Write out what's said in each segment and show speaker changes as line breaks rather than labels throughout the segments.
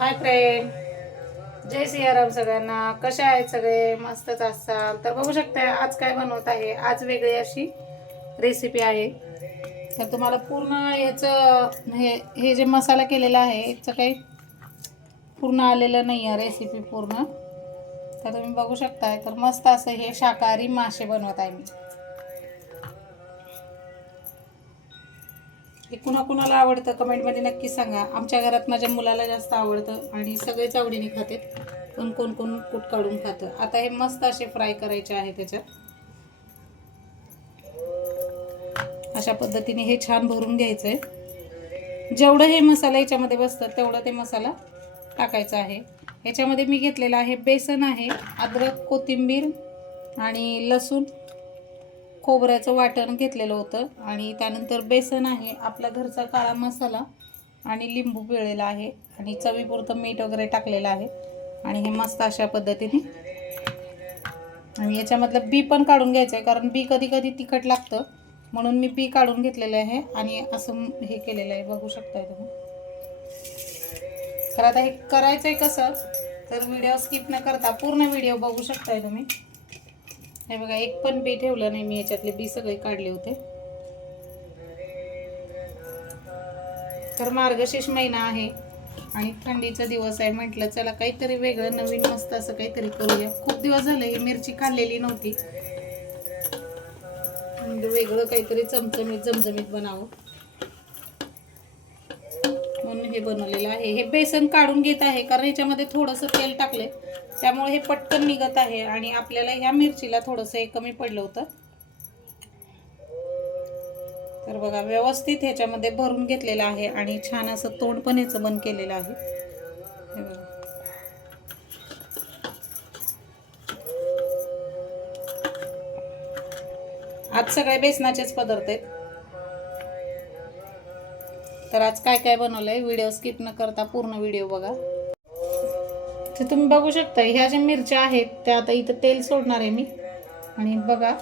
Hi friend जय सियाराम सगळ्यांना. कसे आहेत सगळे? मस्तच असाल. तर बघू शकता आज काय बनवत आहे? आज वेगळी अशी रेसिपी आहे. तर तुम्हाला पूर्ण याचं हे हे जे मसाला केलेला आहे याचं काही पूर्ण आलेलं नाही आहे रेसिपी पूर्ण. तर तुम्ही बघू शकताय. तर मस्त असं हे शाकाहारी मासे बनवत आहे मी. हे कुणा कुणाला आवडतं कमेंटमध्ये नक्की सांगा. आमच्या घरात माझ्या मुलाला जास्त आवडतं आणि सगळेच आवडीने खाते पण कोण कोण कूट काढून खातं. आता हे मस्त असे फ्राय करायचे आहे त्याच्यात. अशा पद्धतीने हे छान भरून घ्यायचं आहे जेवढं हे मसाला याच्यामध्ये बसतं तेवढं ते मसाला टाकायचा आहे. याच्यामध्ये मी घेतलेलं आहे बेसन आहे अद्रक कोथिंबीर आणि लसूण. खोबऱ्याचं वाटण घेतलेलं होतं आणि त्यानंतर बेसन आहे आपला घरचा काळा मसाला आणि लिंबू पिळलेला आहे आणि चवीपुरतं मीठ वगैरे टाकलेलं आहे. आणि हे मस्त अशा पद्धतीने. आणि याच्यामधलं बी पण काढून घ्यायचं आहे कारण बी कधी कधी तिखट लागतं. म्हणून मी बी काढून घेतलेलं आहे आणि असं हे केलेलं आहे. बघू शकताय तुम्ही. तर आता हे करायचं आहे कसं तर व्हिडिओ स्किप न करता पूर्ण व्हिडिओ बघू शकताय तुम्ही. हे बघा एक पण बी ठेवलं नाही मी याच्यातले बी सगळे काढले होते. तर मार्गशीर्ष महिना आहे आणि थंडीचा दिवस आहे म्हटलं चला काहीतरी वेगळं नवीन मस्त असं काहीतरी करूया. खूप दिवस झाले ही मिरची खाल्लेली नव्हती. वेगळं काहीतरी चमचमीत जमजमीत बनावं. म्हणून हे बनवलेलं आहे. हे बेसन काढून घेत आहे कारण ह्याच्यामध्ये थोडंसं तेल टाकलंय. त्यामुळे हे पटकन निघत आहे आणि आपल्याला ह्या मिरचीला थोडंसं हे कमी पडलं होतं. तर बघा व्यवस्थित ह्याच्यामध्ये भरून घेतलेलं आहे आणि छान असं तोंड पण ह्याचं बंद केलेलं आहे. हे बघा. आज सगळे बेसनाचेच पदार्थ आहेत. तर आज काय काय बनवलंय? व्हिडिओ स्किप न करता पूर्ण व्हिडिओ बघा. तर तुम्ही बघू शकता ह्या ज्या मिरच्या आहेत त्या आता इथं तेल सोडणार आहे मी. आणि बघा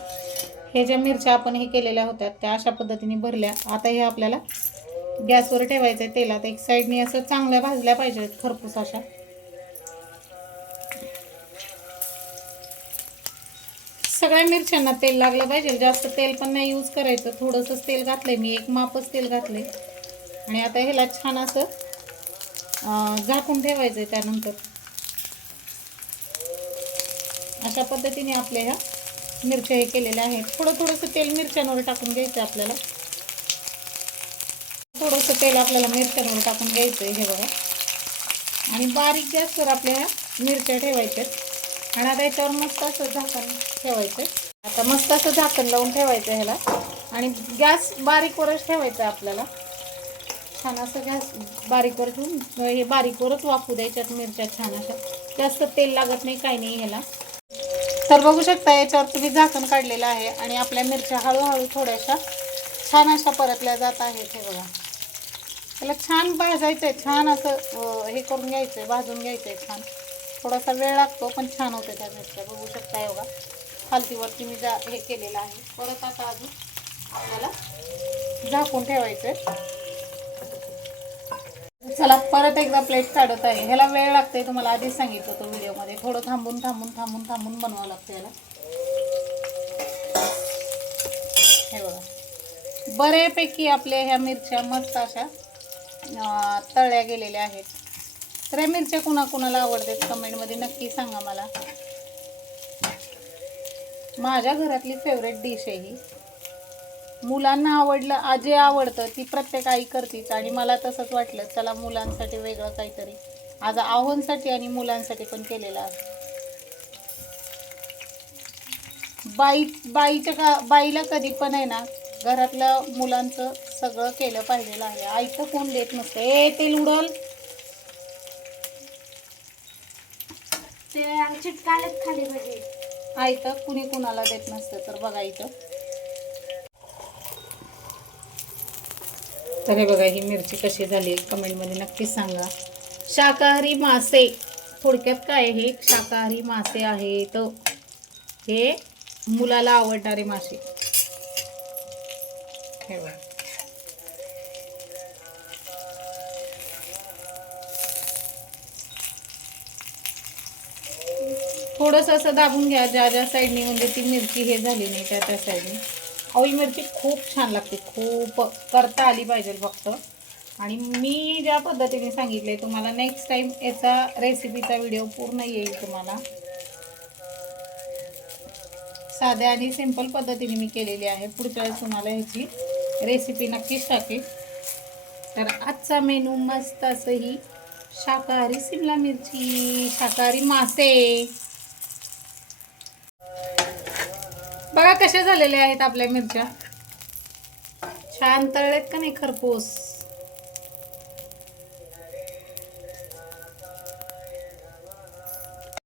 हे ज्या मिरच्या आपण हे केलेल्या होत्या त्या अशा पद्धतीने भरल्या. आता हे आपल्याला गॅसवर ठेवायचं आहे तेलात. एक साईडने असं चांगल्या भाजल्या पाहिजेत खरपूस अशा. सगळ्या मिरच्यांना तेल लागलं पाहिजे. जास्त तेल पण नाही यूज करायचं. थोडंसंच तेल घातलंय मी. एक मापच तेल घातले आणि आता ह्याला छान असं झाकून ठेवायचं आहे त्यानंतर. अशा पद्धतीने आपल्या ह्या मिरच्या हे केलेल्या आहेत. थोडं थोडंसं तेल मिरच्यांवर टाकून घ्यायचं आहे आपल्याला. थोडंसं तेल आपल्याला मिरच्यांवर टाकून घ्यायचं आहे हे बघा. आणि बारीक गॅसवर आपल्या ह्या मिरच्या ठेवायच्या आणि आता याच्यावर मस्त असं झाकण ठेवायचं आता मस्त असं झाकण लावून ठेवायचं ह्याला. आणि गॅस बारीकवरच ठेवायचा आहे आपल्याला. छान असं गॅस बारीकवर ठेवून हे बारीकवरच वाफू द्यायच्यात मिरच्या छान अशा. जास्त तेल लागत नाही काही नाही ह्याला. तर बघू शकता याच्यावर तुम्ही झाकण काढलेलं आहे आणि आपल्या मिरच्या हळूहळू थोड्याशा छान अशा परतल्या जात आहेत हे बघा. त्याला छान भाजायचं आहे छान असं हे करून घ्यायचं आहे भाजून घ्यायचं आहे छान. थोडासा वेळ लागतो पण छान होते त्या मिरच्या. बघू शकता हे बघा. खालतीवरती मी जा हे केलेलं आहे. परत आता अजून आपल्याला झाकून ठेवायचं आहे चला परत एकदा प्लेट काढत आहे. ह्याला वेळ लागते तुम्हाला आधीच सांगितलं होतं व्हिडिओमध्ये. थोडं थांबून थांबून थांबून थांबून बनवावं लागतं याला. हे बघा. बऱ्यापैकी आपल्या ह्या मिरच्या मस्त अशा तळल्या गेलेल्या आहेत. तर या मिरच्या कुणाकुणाला आवडतात कमेंटमध्ये नक्की सांगा मला. माझ्या घरातली फेवरेट डिश आहे ही. मुलांना आवडलं आ- जे आवडतं ती प्रत्येक आई करतीच. आणि मला तसंच वाटलं चला मुलांसाठी वेगळं काहीतरी. आज आव्हानसाठी आणि मुलांसाठी पण केलेलं आहे. बाई बाईच्या का बाईला कधी पण आहे ना घरातल्या मुलांचं सगळं केलं पाहिजेलं आहे. आईचं कोण देत नसतं. ए तेल उडल
ते चिटकालेच खाली पाहिजे
आई तर कुणी कुणाला देत नसतं तर बघा इथं. तर हे बघा ही मिरची कशी झाली कमेंटमध्ये नक्कीच सांगा. शाकाहारी मासे. थोडक्यात काय हे शाकाहारी मासे आहेत. हे मुलाला आवडणारे मासे. थोडस थोडंसं असं दाबून घ्या. ज्या ज्या साईडनी म्हणजे ती मिरची हे झाली नाही त्या त्या साईडनी अहो मिरची खूप छान लागते खूप करता आली पाहिजे फक्त. आणि मी ज्या पद्धतीने सांगितले तुम्हाला नेक्स्ट टाईम याचा रेसिपीचा व्हिडिओ पूर्ण येईल तुम्हाला. साध्या आणि सिंपल पद्धतीने मी केलेली आहे. पुढच्या वेळेस तुम्हाला ह्याची रेसिपी नक्कीच टाकेल. तर आजचा मेनू मस्त असंही शाकाहारी शिमला मिरची शाकाहारी मासे. बघा कशा झालेल्या आहेत आपल्या मिरच्या. छान तळलेत का नाही खरपूस?